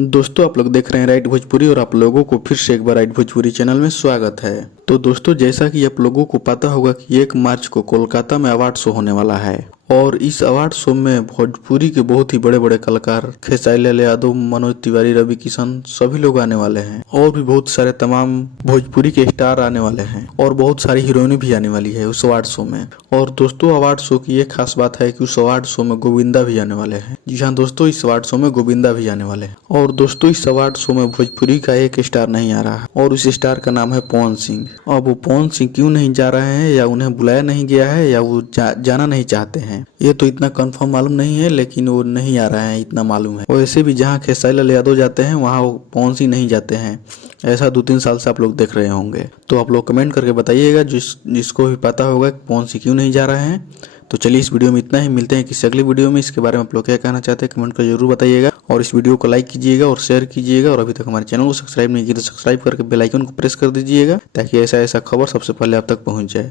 दोस्तों आप लोग देख रहे हैं राइट भोजपुरी और आप लोगों को फिर से एक बार राइट भोजपुरी चैनल में स्वागत है। तो दोस्तों जैसा कि आप लोगों को पता होगा कि 1 मार्च को कोलकाता में अवार्ड शो होने वाला है और इस अवार्ड शो में भोजपुरी के बहुत ही बड़े बड़े कलाकार खेसारी लाल यादव, मनोज तिवारी, रवि किशन सभी लोग आने वाले हैं और भी बहुत सारे तमाम भोजपुरी के स्टार आने वाले हैं और बहुत सारी हीरोइनें भी आने वाली है उस अवार्ड शो में। और दोस्तों अवार्ड शो की एक खास बात है कि उस अवार्ड शो में गोविंदा भी आने वाले हैं। जी हाँ दोस्तों, इस अवार्ड शो में गोविंदा भी आने वाले हैं। और दोस्तों इस अवार्ड शो में भोजपुरी का एक स्टार नहीं आ रहा है और उस स्टार का नाम है पवन सिंह। अब वो पवन सिंह क्यों नहीं जा रहे हैं, या उन्हें बुलाया नहीं गया है, या वो जाना नहीं चाहते हैं, ये तो इतना कंफर्म मालूम नहीं है, लेकिन वो नहीं आ रहे हैं इतना मालूम है। वैसे भी जहाँ खेसारी लाल यादव जाते हैं वहाँ वो पवन सिंह नहीं जाते हैं, ऐसा 2-3 साल से आप लोग देख रहे होंगे। तो आप लोग कमेंट करके बताइएगा जिसको भी पता होगा कि पवन सिंह क्यों नहीं जा रहे हैं। तो चलिए इस वीडियो में इतना ही, मिलते हैं किसी अगली वीडियो में। इसके बारे में आप लोग क्या कहना चाहते हैं कमेंट कर जरूर बताइएगा और इस वीडियो को लाइक कीजिएगा और शेयर कीजिएगा। और अभी तक हमारे चैनल को सब्सक्राइब नहीं किया तो सब्सक्राइब करके बेल आइकन को प्रेस कर दीजिएगा ताकि ऐसा खबर सबसे पहले आप तक पहुंच जाए।